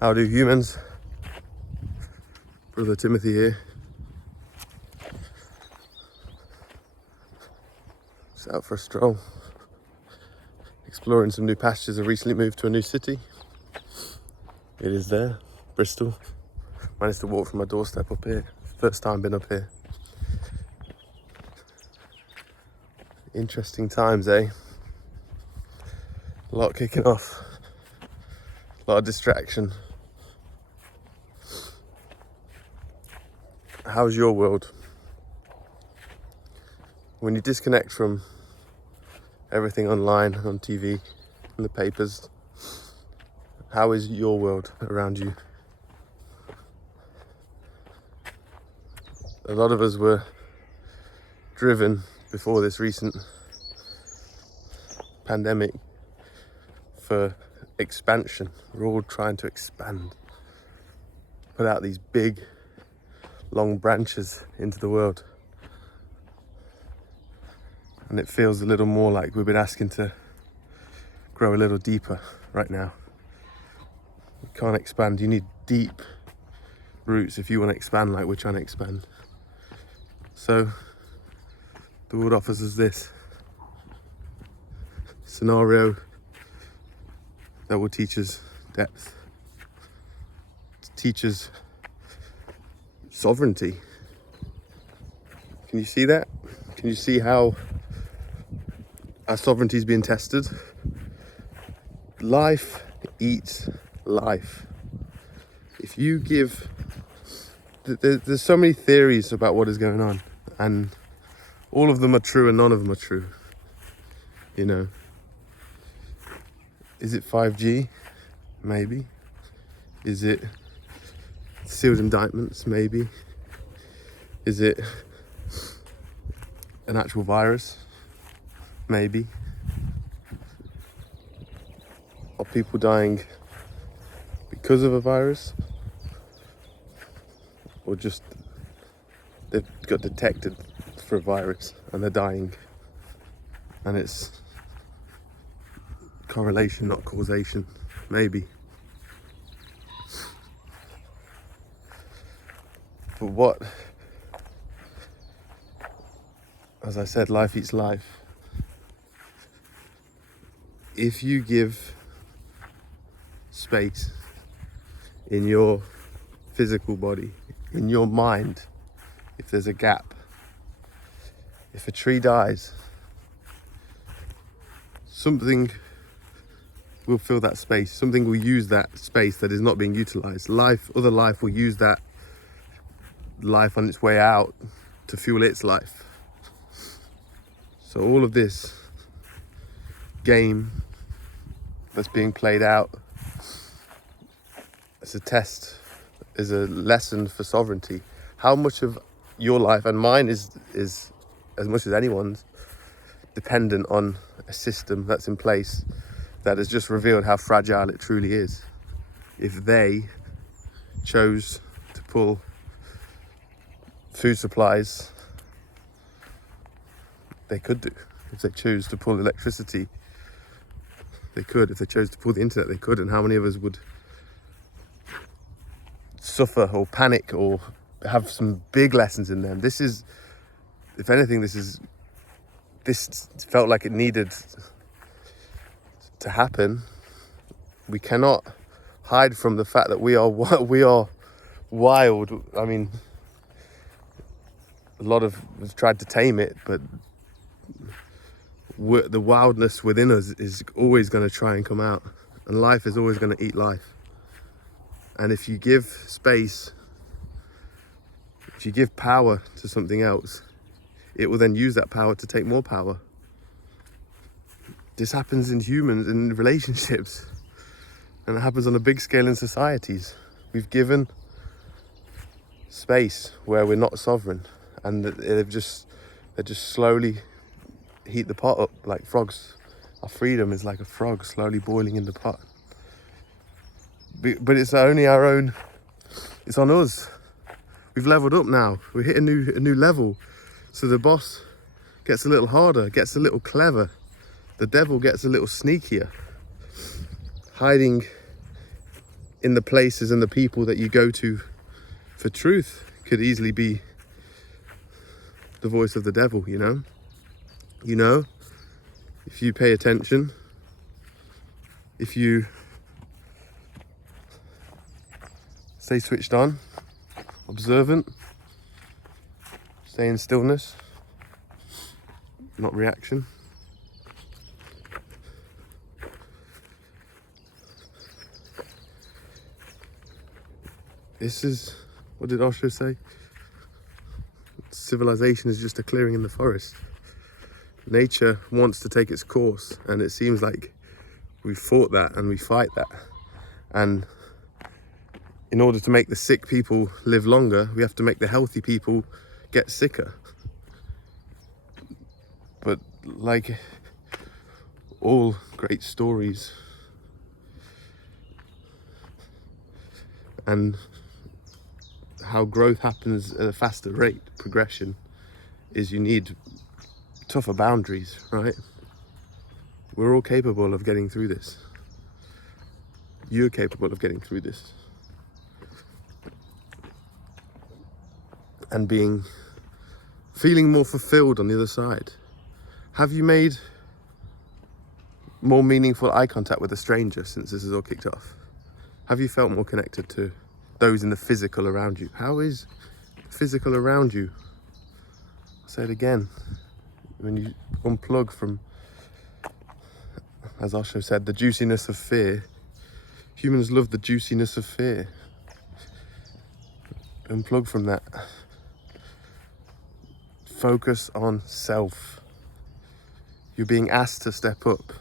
How do humans? Brother Timothy here. Just out for a stroll. Exploring some new pastures. I recently moved to a new city. It is there, Bristol. Managed to walk from my doorstep up here. First time been up here. Interesting times, eh? A lot kicking off. A lot of distraction. How's your world? When you disconnect from everything online, on TV, in the papers, how is your world around you? A lot of us were driven before this recent pandemic for expansion. We're all trying to expand, put out these big, long branches into the world. And it feels a little more like we've been asking to grow a little deeper right now. You can't expand, you need deep roots if you want to expand like we're trying to expand. So the world offers us this scenario that will teach us depth, teach us sovereignty. Can you see that? Can you see how our sovereignty is being tested? Life eats life. If you give, there's so many theories about what is going on, and all of them are true and none of them are true. You know, is it 5G? Maybe. Is it sealed indictments? Maybe. Is it an actual virus? Maybe. Are people dying because of a virus? Or just they've got detected for a virus and they're dying? And it's correlation, not causation. Maybe. But what, as I said, life eats life. If you give space in your physical body, in your mind, if there's a gap, if a tree dies, something will fill that space. Something will use that space that is not being utilized. Other life will use that life on its way out to fuel its life. So all of this game that's being played out as a test, is a lesson for sovereignty. How much of your life, and mine is as much as anyone's, dependent on a system that's in place that has just revealed how fragile it truly is. If they chose to pull food supplies, they could do. If they chose to pull electricity, they could. If they chose to pull the internet, they could. And how many of us would suffer or panic or have some big lessons in them? This is, if anything, this felt like it needed to happen. We cannot hide from the fact that we are wild. I mean, a lot of us tried to tame it, but the wildness within us is always going to try and come out, and life is always going to eat life. And if you give space, if you give power to something else, it will then use that power to take more power. This happens in humans, in relationships, and it happens on a big scale in societies. We've given space where we're not sovereign, and they just slowly heat the pot up like frogs. Our freedom is like a frog slowly boiling in the pot. But it's only our own, it's on us. We've leveled up now. We hit a new level. So the boss gets a little harder, gets a little clever. The devil gets a little sneakier, hiding in the places and the people that you go to for truth could easily be the voice of the devil, you know? You know, if you pay attention, if you stay switched on, observant, stay in stillness, not reaction. This is, what did Osho say? Civilization is just a clearing in the forest. Nature wants to take its course, and it seems like we fought that and we fight that. And in order to make the sick people live longer, we have to make the healthy people get sicker. But like all great stories and how growth happens at a faster rate, progression, is you need tougher boundaries, right? We're all capable of getting through this. You're capable of getting through this. And feeling more fulfilled on the other side. Have you made more meaningful eye contact with a stranger since this has all kicked off? Have you felt more connected to those in the physical around you? How is physical around you? I'll say it again. When you unplug from, as Osho said, the juiciness of fear. Humans love the juiciness of fear. Unplug from that. Focus on self. You're being asked to step up.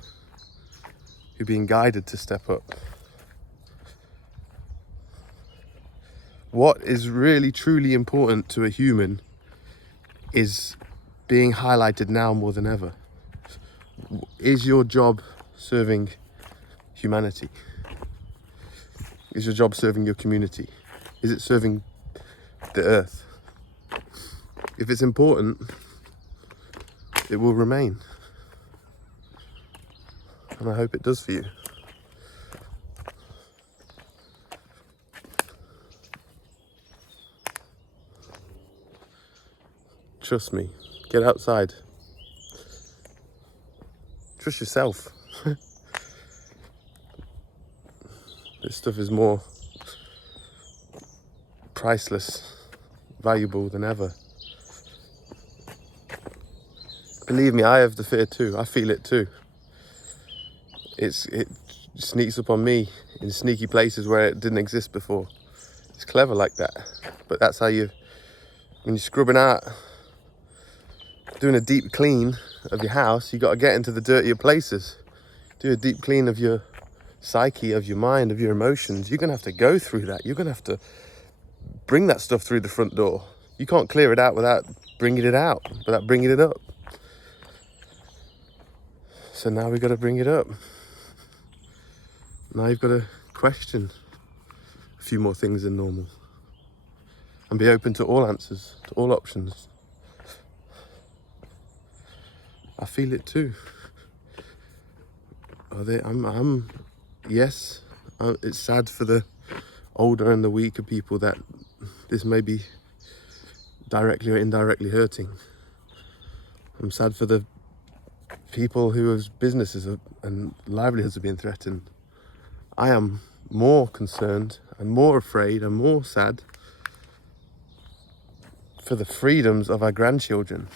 You're being guided to step up. What is really, truly important to a human is being highlighted now more than ever. Is your job serving humanity? Is your job serving your community? Is it serving the earth? If it's important, it will remain. And I hope it does for you. Trust me. Get outside. Trust yourself. This stuff is more priceless, valuable than ever. Believe me, I have the fear too. I feel it too. It sneaks up on me in sneaky places where it didn't exist before. It's clever like that. But that's how when you're scrubbing out, doing a deep clean of your house, you got to get into the dirtier places. Do a deep clean of your psyche, of your mind, of your emotions. You're going to have to go through that. You're going to have to bring that stuff through the front door. You can't clear it out without bringing it out, without bringing it up. So now we've got to bring it up. Now you've got to question a few more things than normal. And be open to all answers, to all options. I feel it too. Yes, it's sad for the older and the weaker people that this may be directly or indirectly hurting. I'm sad for the people whose businesses and livelihoods are being threatened. I am more concerned and more afraid and more sad for the freedoms of our grandchildren,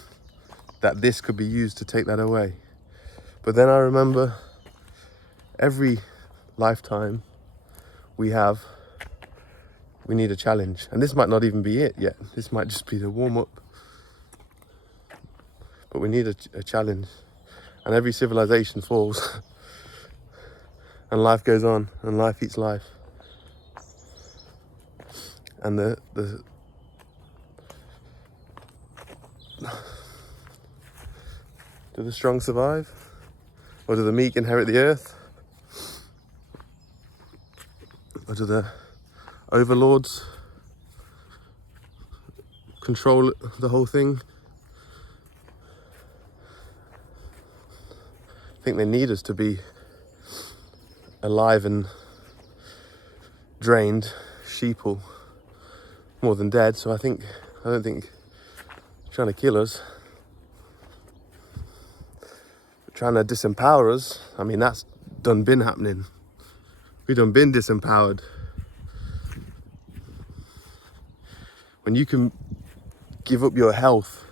that this could be used to take that away. But then I remember every lifetime we need a challenge. And this might not even be it yet. This might just be the warm-up. But we need a challenge. And every civilization falls. And life goes on, and life eats life. And do the strong survive? Or do the meek inherit the earth? Or do the overlords control the whole thing? I think they need us to be alive and drained, sheeple, more than dead. So I don't think trying to kill us, trying to disempower us. I mean, that's done been happening. We done been disempowered. When you can give up your health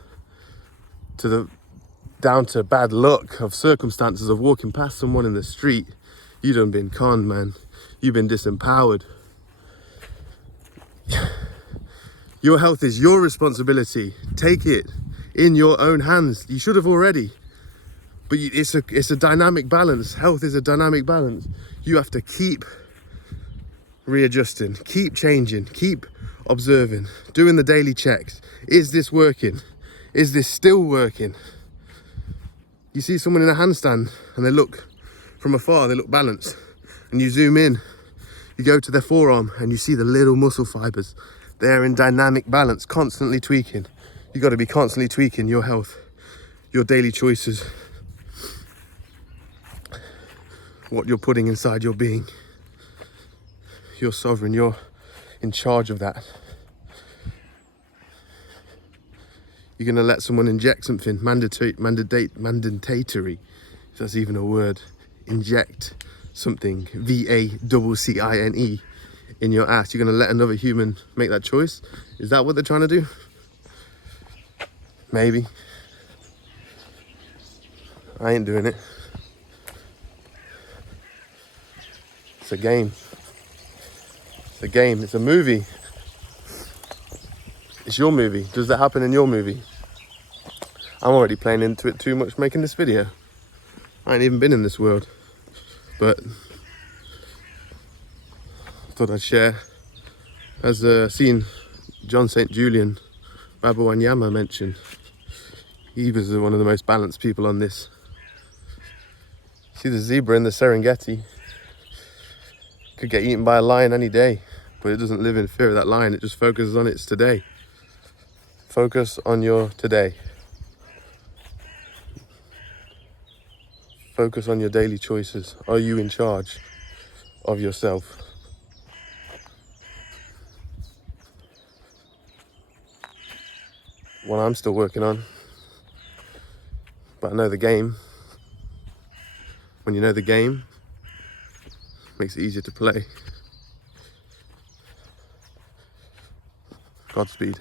down to bad luck of circumstances of walking past someone in the street, you done been conned, man. You've been disempowered. Your health is your responsibility. Take it in your own hands. You should have already. But it's a dynamic balance. Health is a dynamic balance. You have to keep readjusting, keep changing, keep observing, doing the daily checks. Is this working? Is this still working? You see someone in a handstand and they look from afar, they look balanced. And you zoom in, you go to their forearm and you see the little muscle fibers. They're in dynamic balance, constantly tweaking. You got to be constantly tweaking your health, your daily choices, what you're putting inside your being. You're sovereign, you're in charge of that. You're going to let someone inject something mandatory, if that's even a word, inject something, VACCINE, in your ass. You're going to let another human make that choice? Is that what they're trying to do? Maybe. I ain't doing it. It's a game. It's a game. It's a movie. It's your movie. Does that happen in your movie? I'm already playing into it too much making this video. I ain't even been in this world. But I thought I'd share. As seen John St. Julian, Baba Wanyama mentioned, he was one of the most balanced people on this. See the zebra in the Serengeti? Could get eaten by a lion any day, but it doesn't live in fear of that lion. It just focuses on its today. Focus on your today. Focus on your daily choices. Are you in charge of yourself? One I'm still working on, but I know the game. When you know the game, it makes it easier to play. Godspeed.